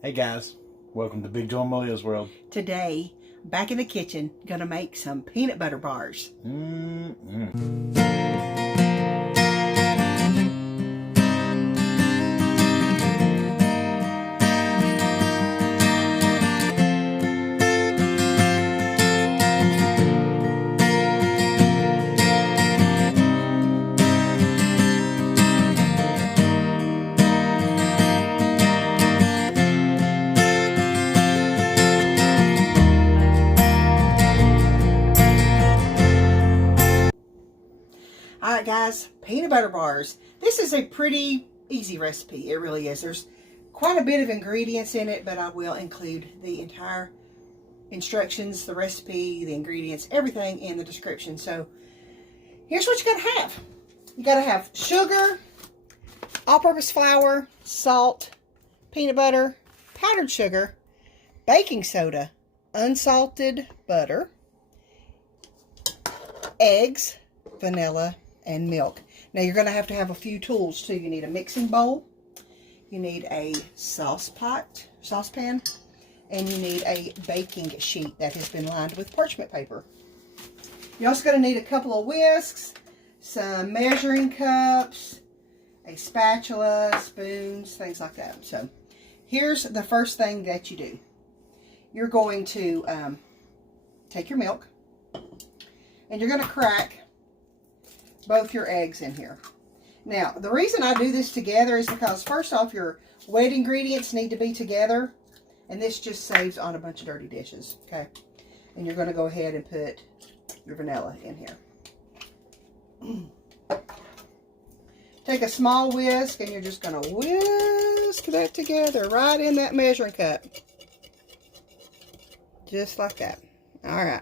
Hey guys, welcome to Big Joe and Malia's World. Today, back in the kitchen, gonna make some peanut butter bars. Alright guys, peanut butter bars. This is a pretty easy recipe. It really is. There's quite a bit of ingredients in it, but I will include the entire instructions, the recipe, the ingredients, everything in the description. So here's what you gotta have. You gotta have sugar, all-purpose flour, salt, peanut butter, powdered sugar, baking soda, unsalted butter, eggs, vanilla, and milk. Now you're going to have a few tools too. You need a mixing bowl, you need a saucepan, and you need a baking sheet that has been lined with parchment paper. You're also going to need a couple of whisks, some measuring cups, a spatula, spoons, things like that. So here's the first thing that you do. You're going to take your milk and you're going to crack both your eggs in here. Now, the reason I do this together is because first off, your wet ingredients need to be together, and this just saves on a bunch of dirty dishes, okay? And you're going to go ahead and put your vanilla in here. Take a small whisk, and you're just going to whisk that together right in that measuring cup. Just like that. All right.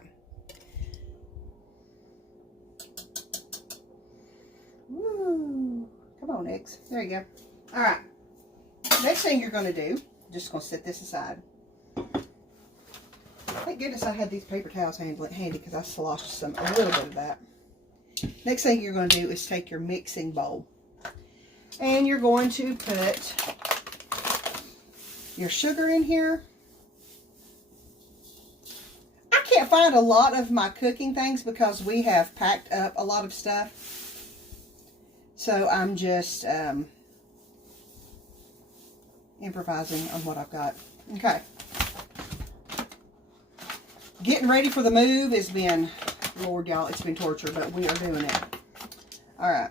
Come on, eggs. There you go. All right. Next thing you're going to do, just going to set this aside. Thank goodness I had these paper towels handy because I sloshed a little bit of that. Next thing you're going to do is take your mixing bowl. And you're going to put your sugar in here. I can't find a lot of my cooking things because we have packed up a lot of stuff. So I'm just improvising on what I've got. Okay. Getting ready for the move has been, Lord y'all, it's been torture, but we are doing it. All right.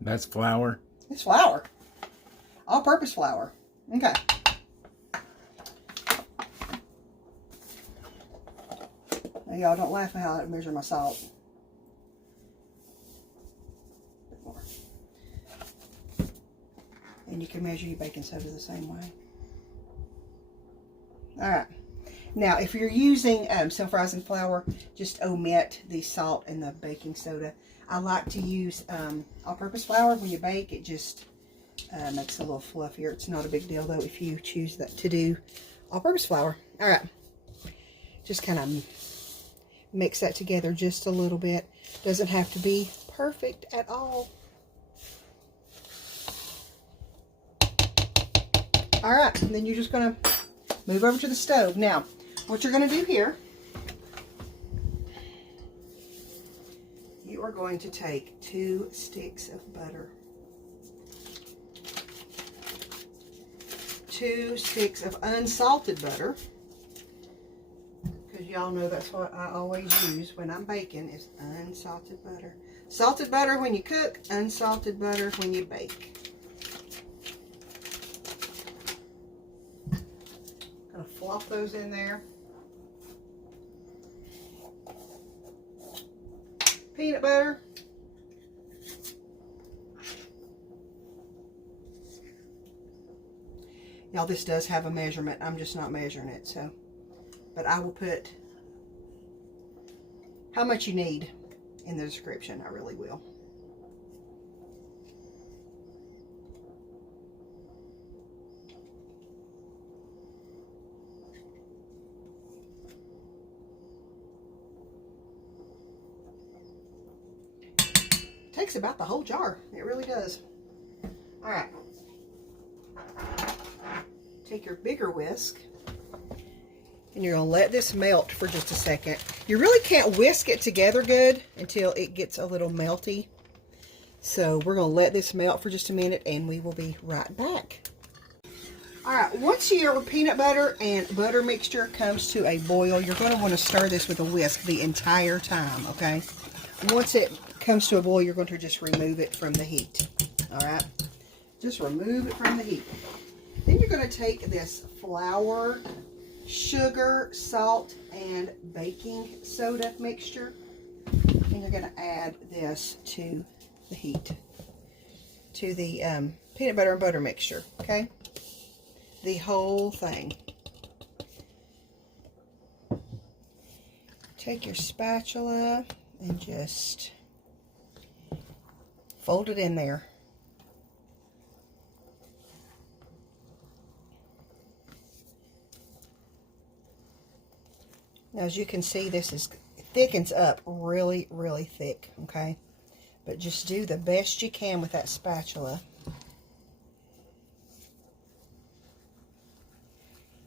That's flour. It's flour. All-purpose flour. Okay. Y'all don't laugh at how I measure my salt. A bit more. And you can measure your baking soda the same way. Alright. Now, if you're using self-rising flour, just omit the salt and the baking soda. I like to use all-purpose flour when you bake. It just makes it a little fluffier. It's not a big deal, though, if you choose to do all-purpose flour. Alright. Just kind of mix that together just a little bit. Doesn't have to be perfect at all. All right, then you're just going to move over to the stove. Now, what you're going to do here, you are going to take 2 sticks of butter, 2 sticks of unsalted butter, because y'all know that's what I always use when I'm baking is unsalted butter. Salted butter when you cook, unsalted butter when you bake. Gonna flop those in there. Peanut butter. Y'all, this does have a measurement. I'm just not measuring it, so. But I will put how much you need in the description. I really will. takes about the whole jar. It really does. All right. Take your bigger whisk, and you're gonna let this melt for just a second. You really can't whisk it together good until it gets a little melty. So we're gonna let this melt for just a minute, and we will be right back. All right, once your peanut butter and butter mixture comes to a boil, you're gonna wanna stir this with a whisk the entire time, okay? Once it comes to a boil, you're going to just remove it from the heat. All right, just remove it from the heat. Then you're going to take this flour, sugar, salt, and baking soda mixture, and you're going to add this to the heat, to the peanut butter and butter mixture, okay? The whole thing. Take your spatula and just fold it in there. Now, as you can see, this thickens up really, really thick, okay? But just do the best you can with that spatula.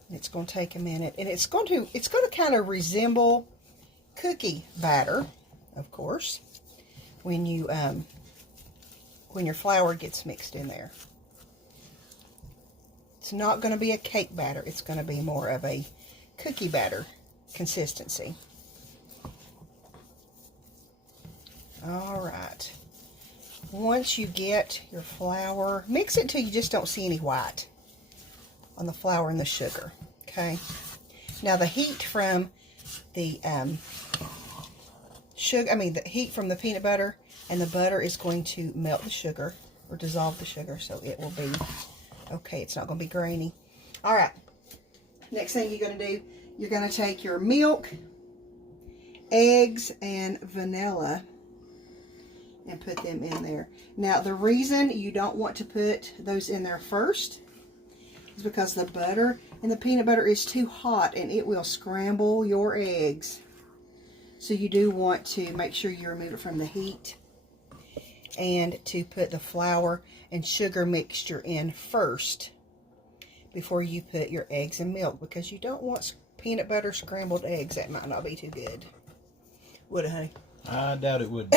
It's going to take a minute, and it's going to kind of resemble cookie batter, of course, when you when your flour gets mixed in there. It's not going to be a cake batter. It's going to be more of a cookie batter consistency. All right. Once you get your flour, mix it till you just don't see any white on the flour and the sugar. Okay. Now the heat from the the heat from the peanut butter and the butter is going to melt the sugar or dissolve the sugar, so it will be okay. It's not going to be grainy. All right. Next thing you're going to do, you're going to take your milk, eggs, and vanilla and put them in there. Now, the reason you don't want to put those in there first is because the butter and the peanut butter is too hot and it will scramble your eggs. So you do want to make sure you remove it from the heat and to put the flour and sugar mixture in first before you put your eggs and milk, because you don't want peanut butter scrambled eggs. That might not be too good. Would it, honey? I doubt it would.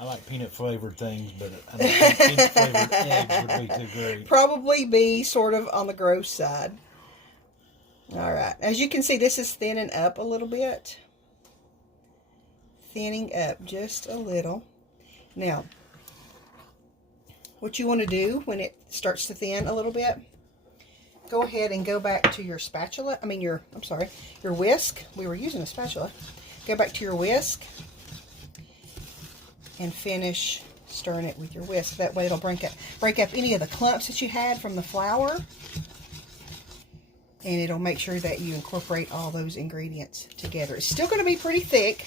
I like peanut flavored things, but I don't think peanut flavored eggs would be too great. Probably be sort of on the gross side. All right. As you can see, this is thinning up a little bit. Thinning up just a little. Now, what you want to do when it starts to thin a little bit, go ahead and go back to your spatula. Your whisk. We were using a spatula. Go back to your whisk and finish stirring it with your whisk. That way it'll break up any of the clumps that you had from the flour. And it'll make sure that you incorporate all those ingredients together. It's still going to be pretty thick.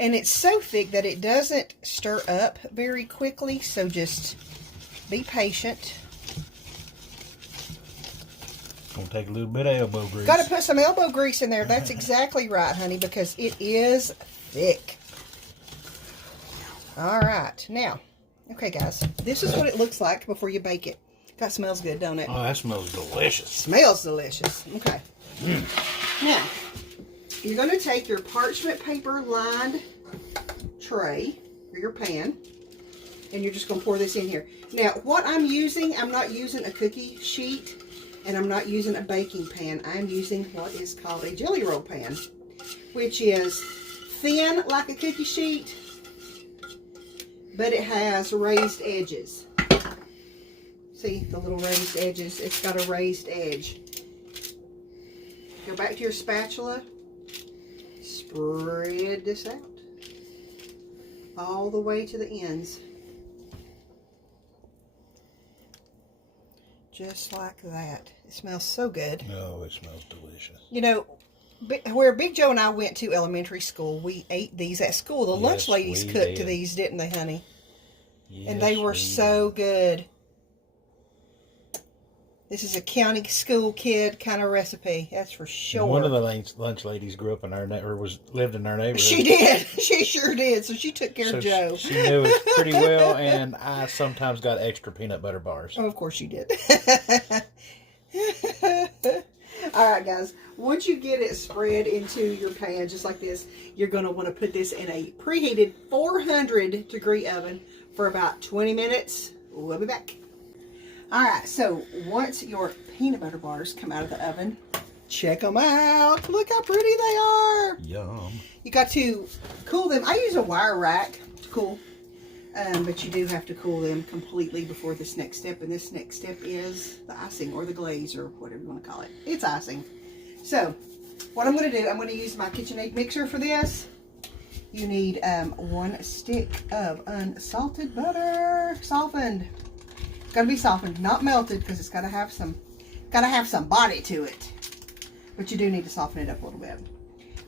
And it's so thick that it doesn't stir up very quickly, so just be patient. Gonna take a little bit of elbow grease. Got to put some elbow grease in there. That's exactly right, honey, because it is thick. All right. Now, okay, guys, this is what it looks like before you bake it. That smells good, don't it? Oh, that smells delicious. Smells delicious. Okay. Now, you're going to take your parchment paper lined tray or your pan, and you're just going to pour this in here. Now, what I'm using, I'm not using a cookie sheet, and I'm not using a baking pan. I'm using what is called a jelly roll pan, which is thin like a cookie sheet, but it has raised edges. See the little raised edges? It's got a raised edge. Go back to your spatula. Spread this out all the way to the ends. Just like that. It smells so good. Oh, it smells delicious. You know, where Big Joe and I went to elementary school, we ate these at school. The lunch ladies cooked these, didn't they, honey? Yes, and they were so good. This is a county school kid kind of recipe, that's for sure. One of the lunch ladies grew up in our lived in our neighborhood. She did. She sure did. So she took care of Joe. She knew it pretty well, and I sometimes got extra peanut butter bars. Oh, of course you did. All right, guys. Once you get it spread into your pan just like this, you're going to want to put this in a preheated 400-degree oven for about 20 minutes. We'll be back. All right, so once your peanut butter bars come out of the oven, check them out. Look how pretty they are. Yum. You got to cool them. I use a wire rack to cool, but you do have to cool them completely before this next step. And this next step is the icing or the glaze or whatever you want to call it. It's icing. So what I'm going to do, I'm going to use my KitchenAid mixer for this. You need 1 stick of unsalted butter, softened. It's got to be softened, not melted, because it's got to have some body to it. But you do need to soften it up a little bit.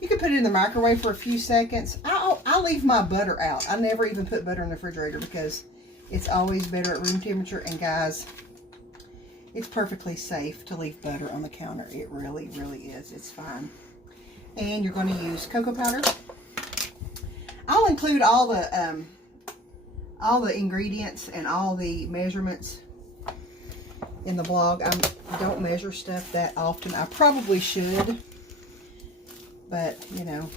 You can put it in the microwave for a few seconds. I'll leave my butter out. I never even put butter in the refrigerator because it's always better at room temperature. And guys, it's perfectly safe to leave butter on the counter. It really, really is. It's fine. And you're going to use cocoa powder. I'll include all the ingredients and all the measurements in the blog. I don't measure stuff that often. I probably should, but you know,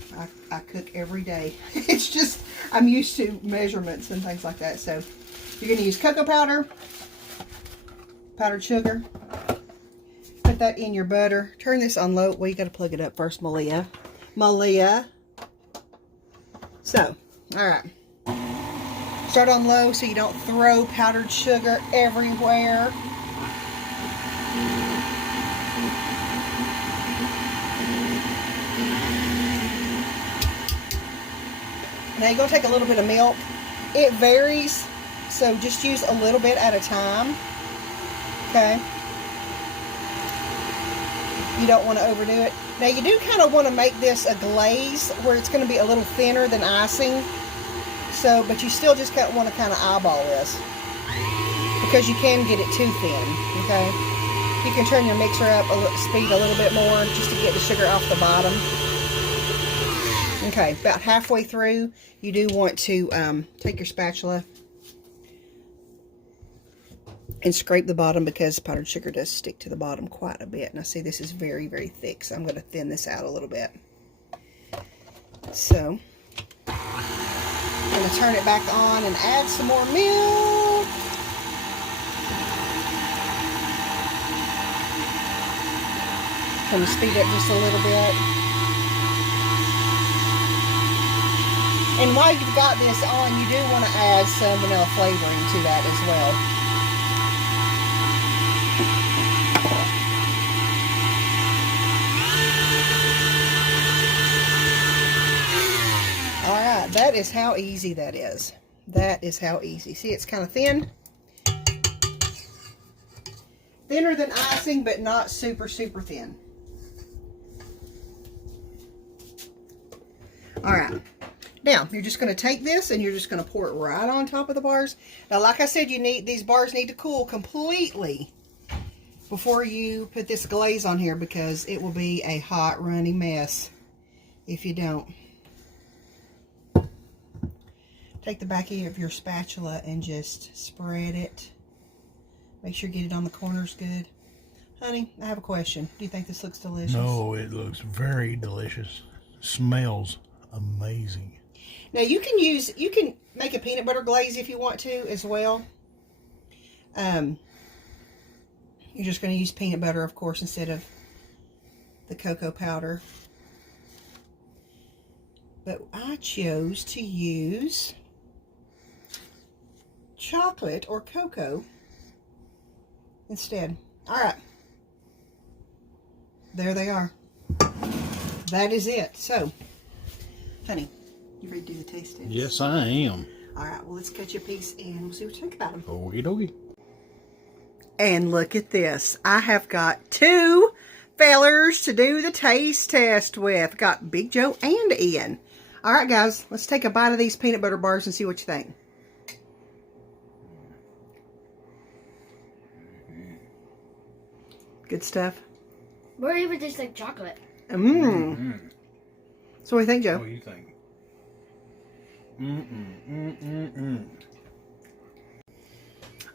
I cook every day. It's just I'm used to measurements and things like that. So you're going to use cocoa powder, powdered sugar. Put that in your butter. Turn this on low. Well, you got to plug it up first, Malia. So, all right. Start on low so you don't throw powdered sugar everywhere. Now you're going to take a little bit of milk. It varies, so just use a little bit at a time. Okay? You don't want to overdo it. Now you do kind of want to make this a glaze where it's going to be a little thinner than icing. So, but you still just want to kind of eyeball this because you can get it too thin. Okay? You can turn your mixer up speed a little bit more just to get the sugar off the bottom. Okay, about halfway through, you do want to take your spatula and scrape the bottom because powdered sugar does stick to the bottom quite a bit. Now see, this is very, very thick, so I'm going to thin this out a little bit. So, I'm going to turn it back on and add some more milk. I'm going to speed up just a little bit. And while you've got this on, you do want to add some vanilla flavoring to that as well. Alright, that is how easy that is. That is how easy. See, it's kind of thin. Thinner than icing, but not super, super thin. Alright. Now, you're just going to take this and you're just going to pour it right on top of the bars. Now, like I said, these bars need to cool completely before you put this glaze on here because it will be a hot, runny mess if you don't. Take the back of your spatula and just spread it. Make sure you get it on the corners good. Honey, I have a question. Do you think this looks delicious? No, it looks very delicious. Smells amazing. Now you can make a peanut butter glaze if you want to as well. You're just going to use peanut butter, of course, instead of the cocoa powder. But I chose to use chocolate or cocoa instead. All right. There they are. That is it. So, honey, you ready to do the taste test? Yes, I am. All right, well, let's cut you a piece and we'll see what you think about them. Okie dokie. And look at this. I have got 2 fellers to do the taste test with. Got Big Joe and Ian. All right, guys, let's take a bite of these peanut butter bars and see what you think. Good stuff. Or even tastes like chocolate. Mmm. So what do you think, Joe? What do you think? Mm-mm.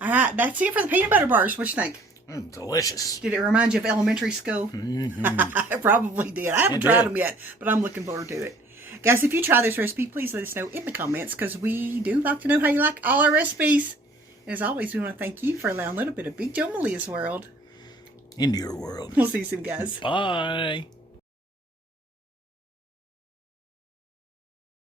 That's it for the peanut butter bars. What you think? Delicious. Did it remind you of elementary school? Mm-hmm. It probably did. I haven't tried them yet, but I'm looking forward to it. Guys, if you try this recipe, please let us know in the comments, because we do like to know how you like all our recipes. And as always, we want to thank you for allowing a little bit of Big Joe Malia's world. Into your world. We'll see you soon, guys. Bye.